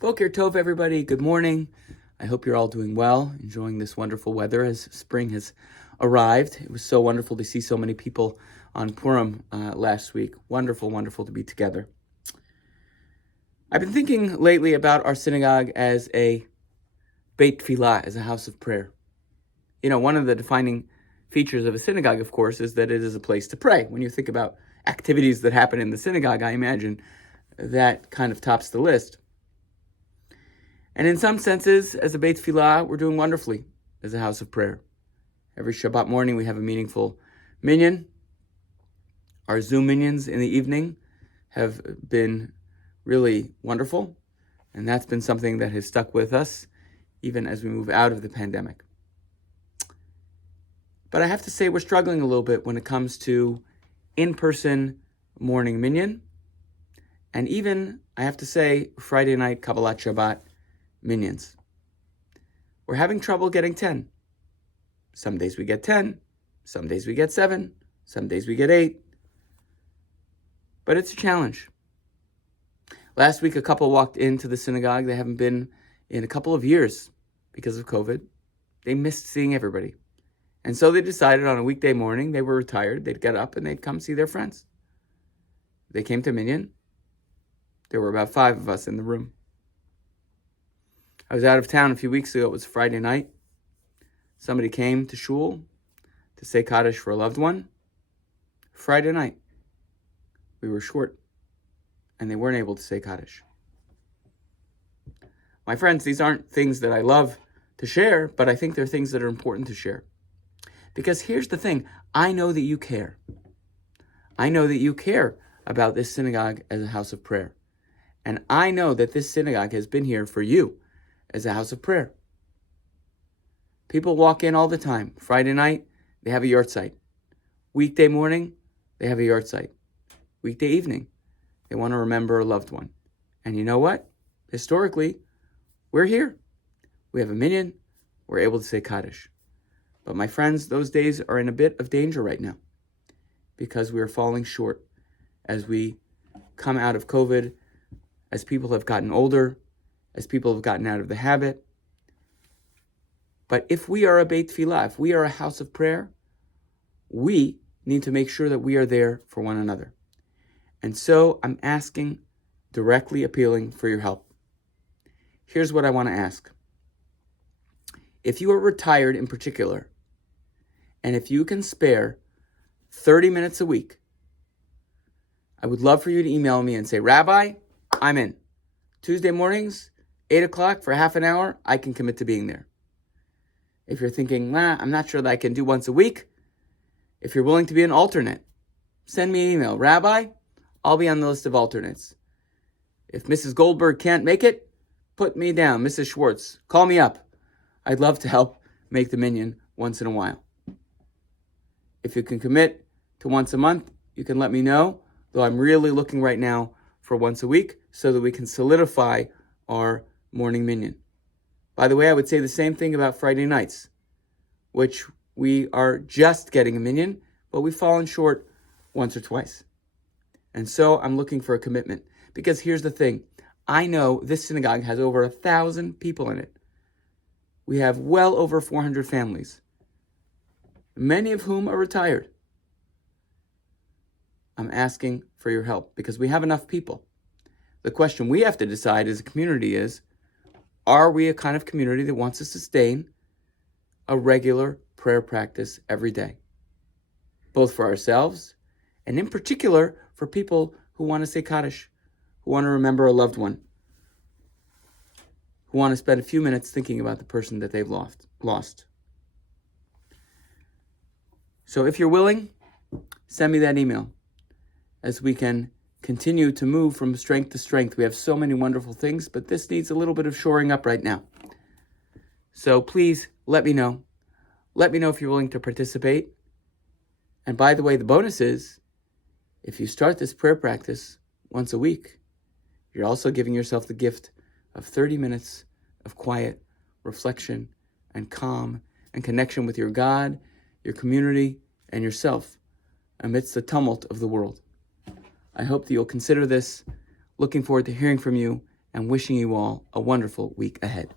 Boker Tov, everybody. Good morning. I hope you're all doing well, enjoying this wonderful weather as spring has arrived. It was so wonderful to see so many people on Purim last week. Wonderful, wonderful to be together. I've been thinking lately about our synagogue as a Beit Tfilah, as a house of prayer. You know, one of the defining features of a synagogue, of course, is that it is a place to pray. When you think about activities that happen in the synagogue, I imagine that kind of tops the list. And in some senses, as a Beit Tfilah, we're doing wonderfully as a house of prayer. Every Shabbat morning, we have a meaningful Minyan. Our Zoom Minyans in the evening have been really wonderful, and that's been something that has stuck with us even as we move out of the pandemic. But I have to say we're struggling a little bit when it comes to in-person morning Minyan, and even, I have to say, Friday night Kabbalat Shabbat Minyans. We're having trouble getting 10. Some days we get 10, some days we get 7, some days we get 8. But it's a challenge. Last week, a couple walked into the synagogue. They haven't been in a couple of years because of COVID. They missed seeing everybody. And so they decided on a weekday morning, they were retired, they'd get up and they'd come see their friends. They came to Minyan. There were about 5 of us in the room. I was out of town a few weeks ago. It was Friday night. Somebody came to shul to say Kaddish for a loved one. Friday night, we were short, and they weren't able to say Kaddish. My friends, these aren't things that I love to share, but I think they're things that are important to share. Because here's the thing, I know that you care. I know that you care about this synagogue as a house of prayer. And I know that this synagogue has been here for you as a house of prayer. People walk in all the time. Friday night, they have a yahrzeit. Weekday morning, they have a yahrzeit. Weekday evening, they want to remember a loved one. And you know what? Historically, we're here. We have a minyan. We're able to say Kaddish. But my friends, those days are in a bit of danger right now because we are falling short as we come out of COVID, as people have gotten older, as people have gotten out of the habit. But if we are a Beit Tfilah, if we are a house of prayer, we need to make sure that we are there for one another. And so I'm asking, directly appealing for your help. Here's what I want to ask. If you are retired in particular, and if you can spare 30 minutes a week, I would love for you to email me and say, Rabbi, I'm in. Tuesday mornings, 8 o'clock for half an hour, I can commit to being there. If you're thinking, I'm not sure that I can do once a week, if you're willing to be an alternate, send me an email. Rabbi, I'll be on the list of alternates. If Mrs. Goldberg can't make it, put me down. Mrs. Schwartz, call me up. I'd love to help make the minyan once in a while. If you can commit to once a month, you can let me know, though I'm really looking right now for once a week so that we can solidify our morning minyan. By the way, I would say the same thing about Friday nights, which we are just getting a minyan, but we've fallen short once or twice. And so I'm looking for a commitment, because here's the thing. I know this synagogue has over 1,000 people in it. We have well over 400 families, many of whom are retired. I'm asking for your help because we have enough people. The question we have to decide as a community is, are we a kind of community that wants to sustain a regular prayer practice every day, both for ourselves and in particular for people who want to say Kaddish, who want to remember a loved one, who want to spend a few minutes thinking about the person that they've lost. So if you're willing, send me that email as we can continue to move from strength to strength. We have so many wonderful things, but this needs a little bit of shoring up right now. So please let me know. Let me know if you're willing to participate. And by the way, the bonus is, if you start this prayer practice once a week, you're also giving yourself the gift of 30 minutes of quiet reflection and calm and connection with your God, your community, and yourself amidst the tumult of the world. I hope that you'll consider this. Looking forward to hearing from you and wishing you all a wonderful week ahead.